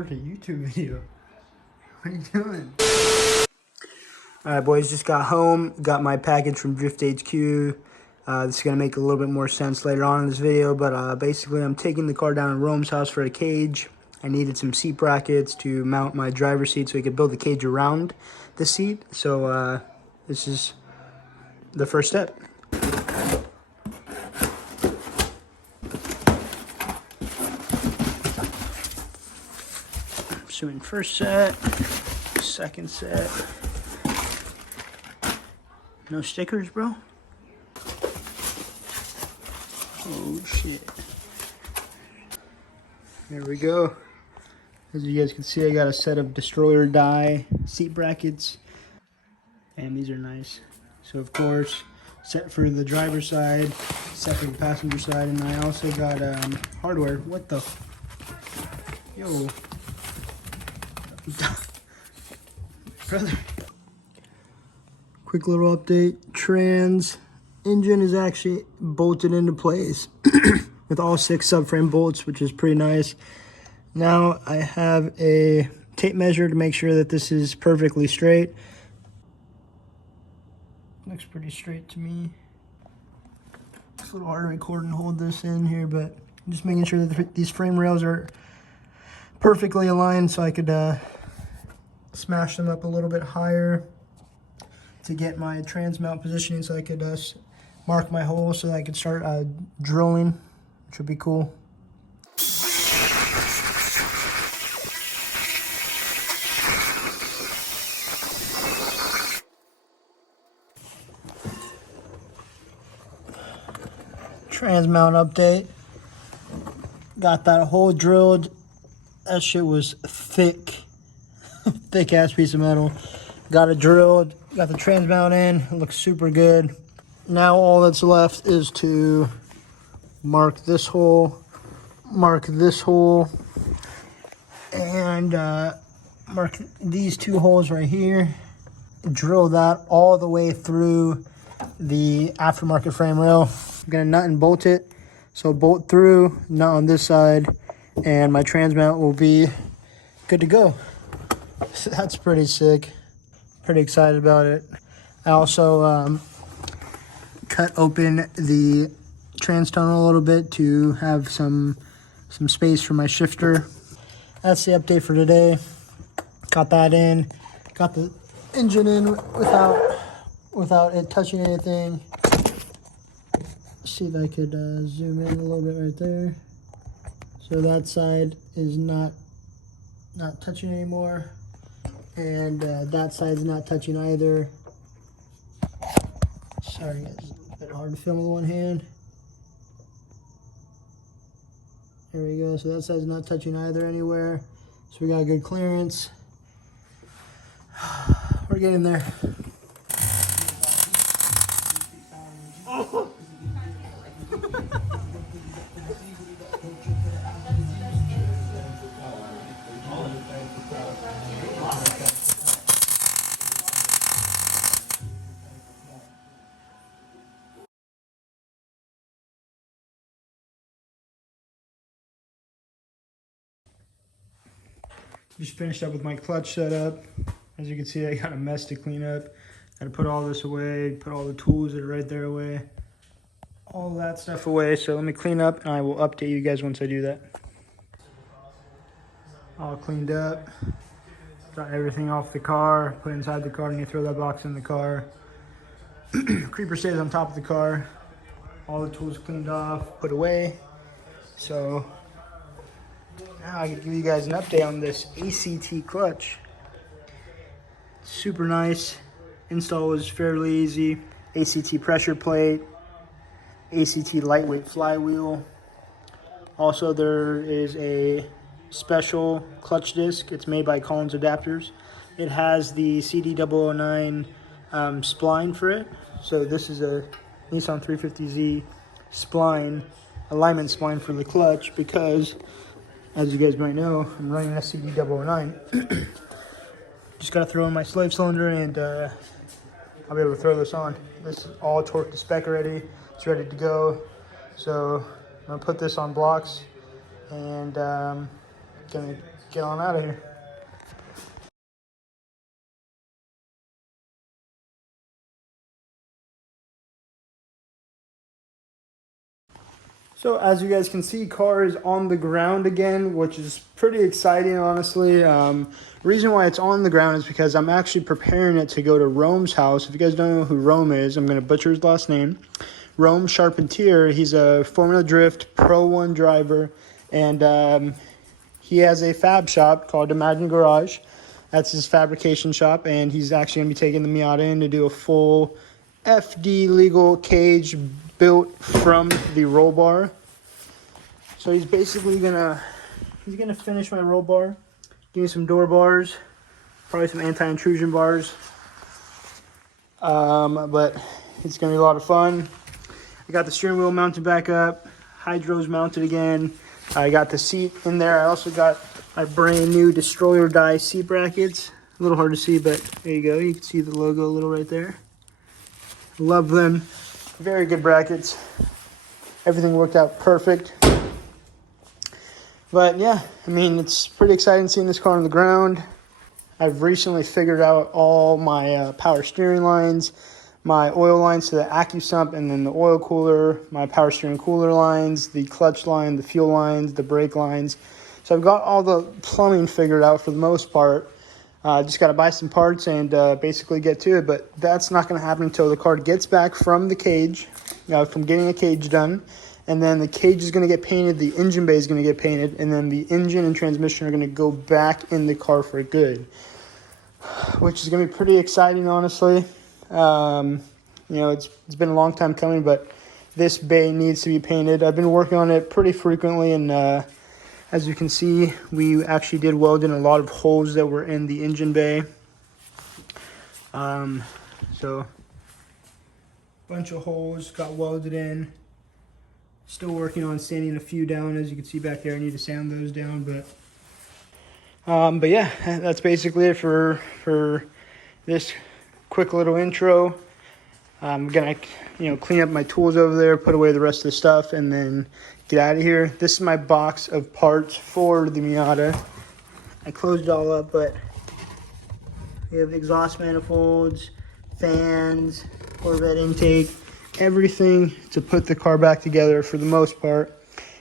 recording a YouTube video. What are you doing? Alright boys, just got home. Got my package from Drift HQ. This is going to make a little bit more sense later on in this video. But basically I'm taking the car down to Rome's house for a cage. I needed some seat brackets to mount my driver's seat so we could build the cage around the seat. So this is the first step. Doing first set, second set. No stickers, bro? Oh shit. There we go. As you guys can see, I got a set of destroyer die seat brackets. And these are nice. So of course, set for the driver's side, set for the passenger side, and I also got hardware. What the? Yo. Brother. Quick little update. Trans engine is actually bolted into place with all 6 subframe bolts, which is pretty nice. Now I have a tape measure to make sure that this is perfectly straight. Looks pretty straight to me. It's a little hard to record and hold this in here, but I'm just making sure that these frame rails are perfectly aligned so I could smash them up a little bit higher to get my trans mount positioning so I could mark my hole so that I could start drilling, which would be cool. Trans mount update. Got that hole drilled. That shit was thick. Thick ass piece of metal. Got it drilled, got the trans mount in, it looks super good. Now all that's left is to mark this hole, and mark these 2 holes right here. Drill that all the way through the aftermarket frame rail. I'm gonna nut and bolt it. So bolt through, nut on this side, and my trans mount will be good to go. So that's pretty sick. Pretty excited about it. I also cut open the trans tunnel a little bit to have some space for my shifter. That's the update for today. Got that in. Got the engine in without it touching anything. See if I could zoom in a little bit right there. So that side is not touching anymore. And that side's not touching either. Sorry guys, it's a bit hard to film with one hand. There we go, so that side's not touching either anywhere. So we got good clearance. We're getting there. Oh. Just finished up with my clutch setup. As you can see, I got a mess to clean up. Got to put all this away, put all the tools that are right there away. All that stuff away. So let me clean up and I will update you guys once I do that. All cleaned up. Got everything off the car, put inside the car, and you throw that box in the car. Creeper stays on top of the car. All the tools cleaned off, put away. So now I can give you guys an update on this ACT clutch. Super nice. Install was fairly easy. ACT pressure plate, ACT lightweight flywheel. Also there is a special clutch disc. It's made by Collins Adapters. It has the CD009 spline for it. So this is a Nissan 350Z spline, alignment spline for the clutch, because as you guys might know, I'm running a CD009. Just gotta throw in my slave cylinder and I'll be able to throw this on. This is all torqued to spec already. It's ready to go. So I'm gonna put this on blocks and gonna get on out of here. So as you guys can see, car is on the ground again, which is pretty exciting, honestly. Reason why it's on the ground is because I'm actually preparing it to go to Rome's house. If you guys don't know who Rome is, I'm going to butcher his last name. Rome Charpentier. He's a Formula Drift Pro 1 driver, and he has a fab shop called Imagine Garage. That's his fabrication shop, and he's actually going to be taking the Miata in to do a full FD legal cage built from the roll bar. So he's basically gonna finish my roll bar, give me some door bars, probably some anti-intrusion bars. But it's gonna be a lot of fun. I got the steering wheel mounted back up, hydros mounted again. I got the seat in there. I also got my brand new Destroyer Die seat brackets. A little hard to see, but there you go. You can see the logo a little right there. Love them. Very good brackets. Everything worked out perfect. But yeah, I mean, it's pretty exciting seeing this car on the ground. I've recently figured out all my power steering lines, my oil lines to the AccuSump, and then the oil cooler, my power steering cooler lines, the clutch line, the fuel lines, the brake lines. So I've got all the plumbing figured out for the most part. Just got to buy some parts and basically get to it. But that's not going to happen until the car gets back from the cage, from getting a cage done. And then the cage is going to get painted. The engine bay is going to get painted. And then the engine and transmission are going to go back in the car for good, which is going to be pretty exciting, honestly. It's been a long time coming, but this bay needs to be painted. I've been working on it pretty frequently, and as you can see, we actually did weld in a lot of holes that were in the engine bay. So, bunch of holes got welded in. Still working on sanding a few down. As you can see back there, I need to sand those down. But yeah, that's basically it for this quick little intro. I'm gonna, clean up my tools over there, put away the rest of the stuff, and then get out of here. This is my box of parts for the Miata. I closed it all up, but we have exhaust manifolds, fans, Corvette intake, everything to put the car back together for the most part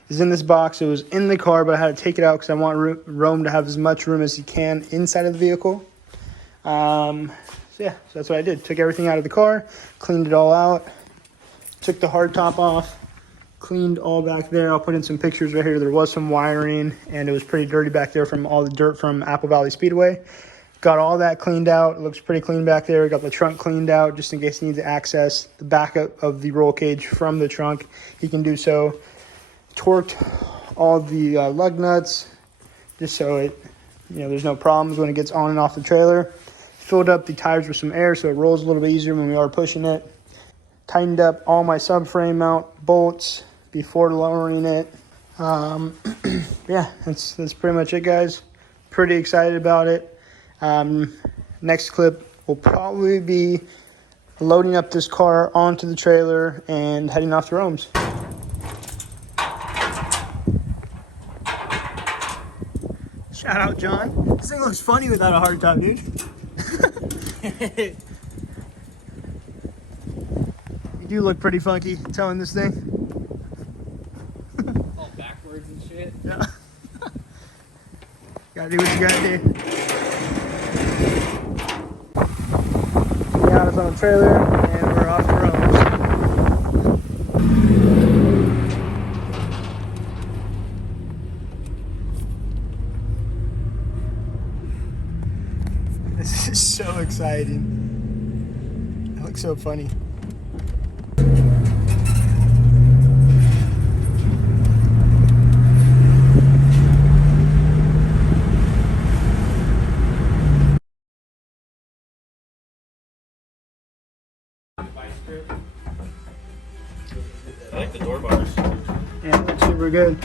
is in this box. It was in the car, but I had to take it out because I want Rome to have as much room as he can inside of the vehicle. So that's what I did. Took everything out of the car, cleaned it all out, took the hard top off, cleaned all back there. I'll put in some pictures right here. There was some wiring, and it was pretty dirty back there from all the dirt from Apple Valley Speedway. Got all that cleaned out. It looks pretty clean back there. Got the trunk cleaned out just in case he needs to access the backup of the roll cage from the trunk. He can do so. Torqued all the lug nuts just so there's no problems when it gets on and off the trailer. Filled up the tires with some air so it rolls a little bit easier when we are pushing it. Tightened up all my subframe mount bolts before lowering it. Yeah, that's pretty much it, guys. Pretty excited about it. Next clip will probably be loading up this car onto the trailer and heading off to Rome's. Shout out, John. This thing looks funny without a hardtop, dude. You do look pretty funky towing this thing. All backwards and shit. Yeah. Gotta do what you gotta do. Miata's on the trailer, and we're off to Rome's. This is so exciting. It looks so funny. I like the door bars. Yeah, it looks super good.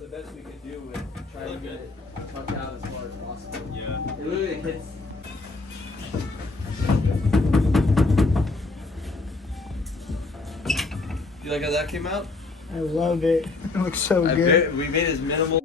The best we could do with trying to get it tucked out as far as possible. Yeah. It literally hits You like how that came out? I love it. It looks so good. We made as minimal.